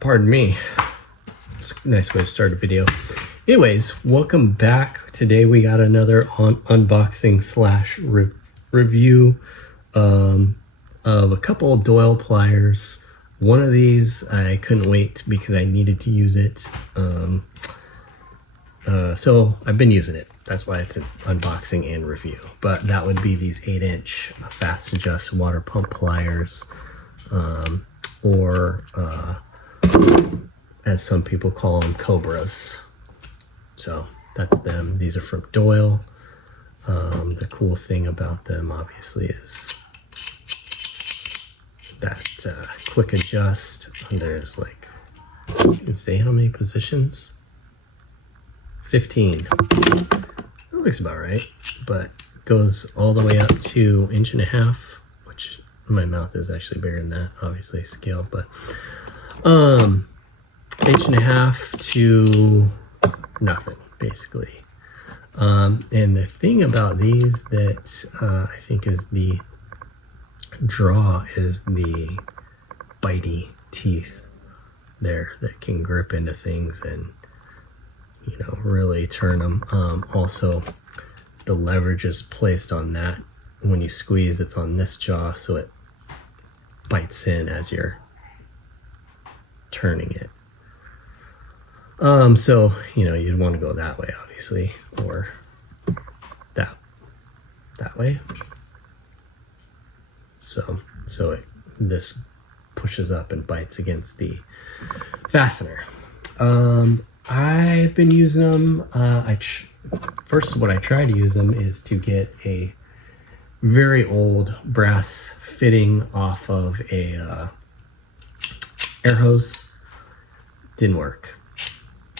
Pardon me. It's a nice way to start a video. Anyways, welcome back. Today we got another unboxing slash review of a couple of Doyle pliers. One of these I couldn't wait because I needed to use it. So I've been using it. That's why it's an unboxing and review. But that would be these 8-inch fast adjust water pump pliers, or as some people call them, Cobras. So that's them. These are from Doyle. The cool thing about them obviously is that quick adjust. There's like, you can say how many positions? 15. That looks about right, but goes all the way up to 1.5 inches, which my mouth is actually bigger than that, obviously scale, but 1.5 inches to nothing basically. And the thing about these that I think is the draw is the bitey teeth there that can grip into things and, you know, really turn them. Also, the leverage is placed on that. When you squeeze, it's on this jaw, so it bites in as you're turning it. So, you know, you'd want to go that way, obviously, or that way. So this pushes up and bites against the fastener. I've been using them. First, what I try to use them is to get a very old brass fitting off of a air hose. Didn't work.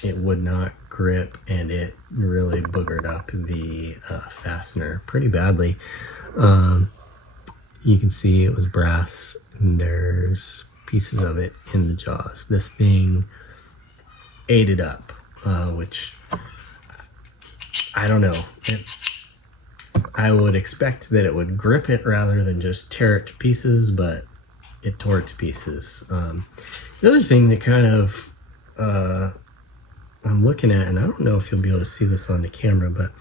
It would not grip, and it really boogered up the fastener pretty badly. You can see it was brass, and there's pieces of it in the jaws. This thing ate it up, which I don't know. I would expect that it would grip it rather than just tear it to pieces, but it tore it to pieces. The other thing that kind of I'm looking at, and I don't know if you'll be able to see this on the camera, but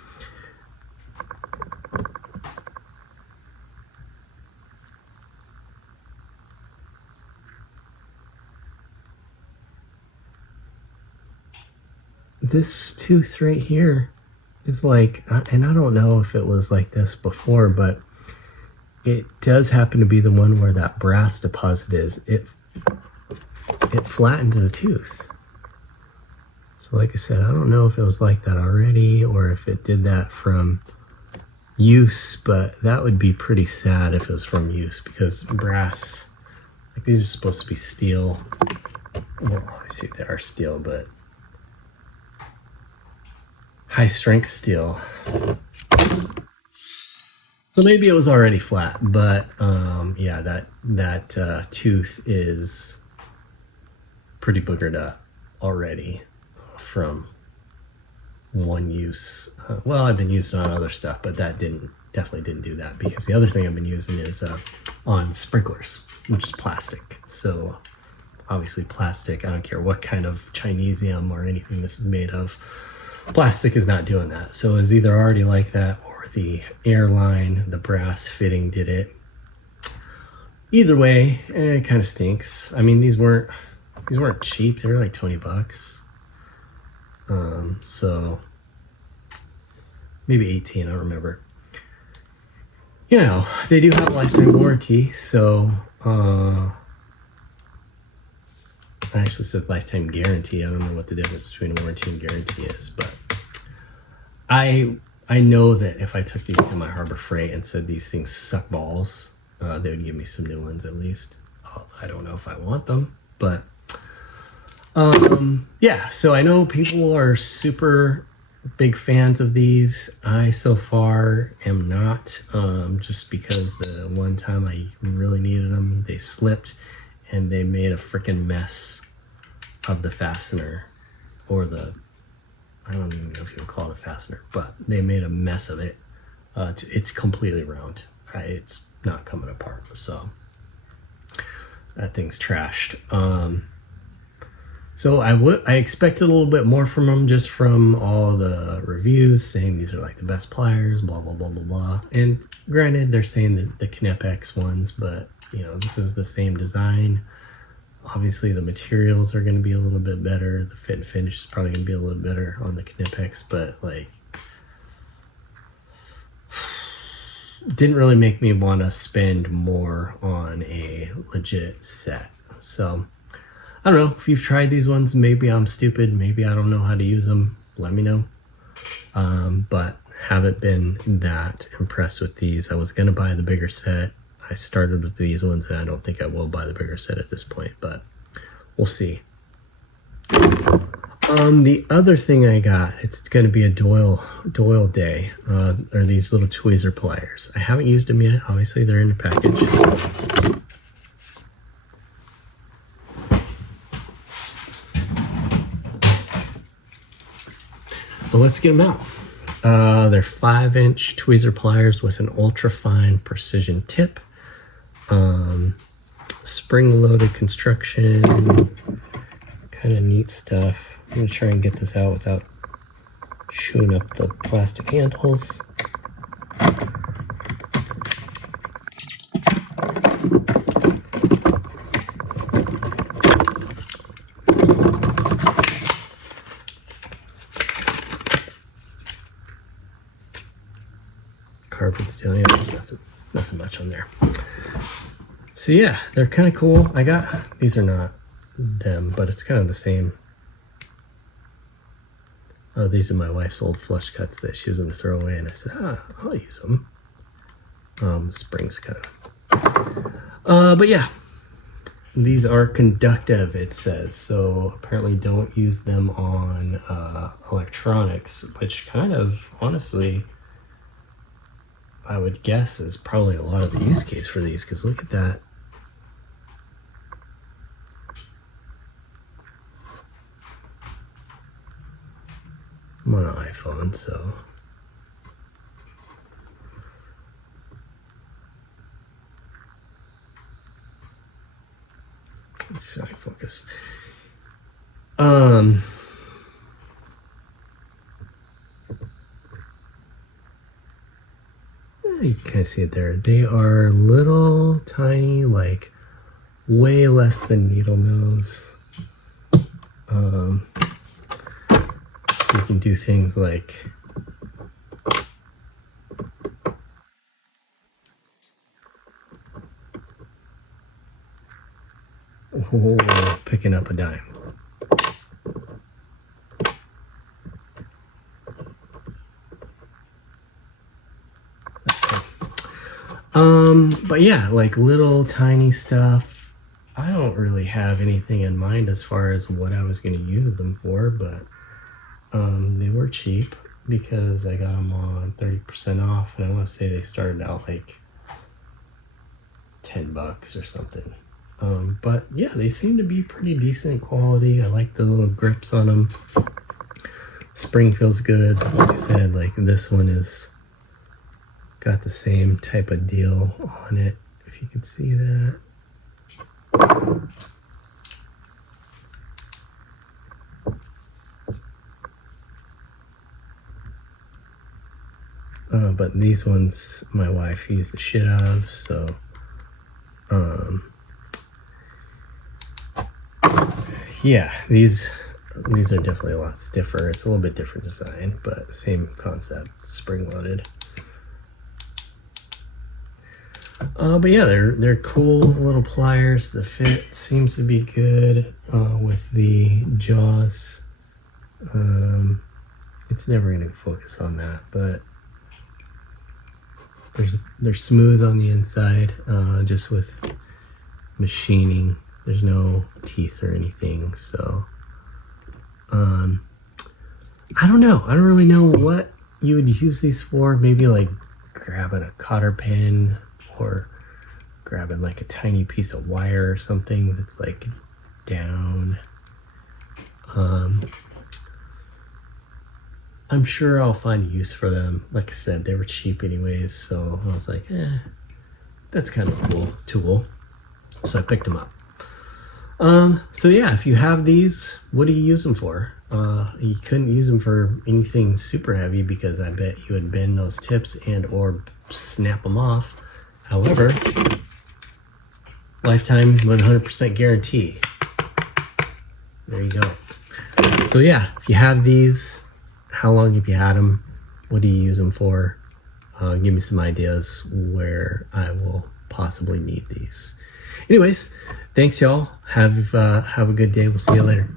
this tooth right here is like, and I don't know if it was like this before, but it does happen to be the one where that brass deposit is. It flattened the tooth. So like I said, I don't know if it was like that already or if it did that from use, but that would be pretty sad if it was from use, because brass, like, these are supposed to be steel. Well, I see they are steel, but high strength steel. So maybe it was already flat, but yeah, that tooth is pretty boogered up already from one use. Well, I've been using it on other stuff, but that definitely didn't do that, because the other thing I've been using is on sprinklers, which is plastic. So obviously plastic, I don't care what kind of Chinesium or anything this is made of, plastic is not doing that. So it was either already like that or the airline, the brass fitting did it. Either way, it kind of stinks. I mean, these weren't cheap. They were like 20 bucks. So maybe 18, I don't remember. You know, they do have a lifetime warranty, so it actually says lifetime guarantee. I don't know what the difference between warranty and guarantee is, but I know that if I took these to my Harbor Freight and said these things suck balls, they would give me some new ones at least. I don't know if I want them, but yeah, so I know people are super big fans of these. I so far am not, just because the one time I really needed them, they slipped and they made a freaking mess of the fastener, or I don't even know if you would call it a fastener, but they made a mess of it. It's completely round. It's not coming apart, so that thing's trashed. So I expected a little bit more from them, just from all the reviews saying these are like the best pliers, blah blah blah blah blah. And granted, they're saying the Knipex ones, but you know, this is the same design. Obviously, the materials are going to be a little bit better. The fit and finish is probably going to be a little better on the Knipex, but like, didn't really make me want to spend more on a legit set. So I don't know if you've tried these ones. Maybe I'm stupid. Maybe I don't know how to use them. Let me know. But haven't been that impressed with these. I was going to buy the bigger set. I started with these ones, and I don't think I will buy the bigger set at this point, but we'll see. The other thing I got, it's going to be a Doyle day, are these little tweezer pliers. I haven't used them yet. Obviously, they're in the package. But let's get them out. They're 5-inch tweezer pliers with an ultra fine precision tip. Spring-loaded construction. Kind of neat stuff. I'm gonna try and get this out without chewing up the plastic handles. Carbon steel, yeah, nothing much on there. So yeah, they're kind of cool. These are not them, but it's kind of the same. Oh, these are my wife's old flush cuts that she was going to throw away, and I said, I'll use them. Springs kind of. But yeah, these are conductive, it says. So apparently don't use them on electronics, which kind of, honestly, I would guess is probably a lot of the use case for these, because look at that. I'm on an iPhone, so let's try to focus. You can kind of see it there. They are little, tiny, like way less than needle nose. So you can do things like picking up a dime. But yeah, like little tiny stuff. I don't really have anything in mind as far as what I was going to use them for, but they were cheap because I got them on 30% off, and I want to say they started out like $10 or something. But yeah, they seem to be pretty decent quality. I like the little grips on them. Spring feels good. Like I said, like this one is got the same type of deal on it, if you can see that. But these ones my wife used the shit out of, so yeah, these are definitely a lot stiffer. It's a little bit different design, but same concept, spring loaded. But yeah, they're cool little pliers. The fit seems to be good with the jaws. It's never going to focus on that, but they're smooth on the inside, just with machining. There's no teeth or anything, so I don't know. I don't really know what you would use these for. Maybe like grabbing a cotter pin, or grabbing like a tiny piece of wire or something that's like down. I'm sure I'll find a use for them. Like I said, they were cheap anyways, so I was like, that's kind of a cool tool. So I picked them up. So yeah, if you have these, what do you use them for? You couldn't use them for anything super heavy because I bet you would bend those tips and or snap them off. However, lifetime 100% guarantee. There you go. So yeah, if you have these, how long have you had them? What do you use them for? Give me some ideas where I will possibly need these. Anyways, thanks y'all. Have a good day. We'll see you later.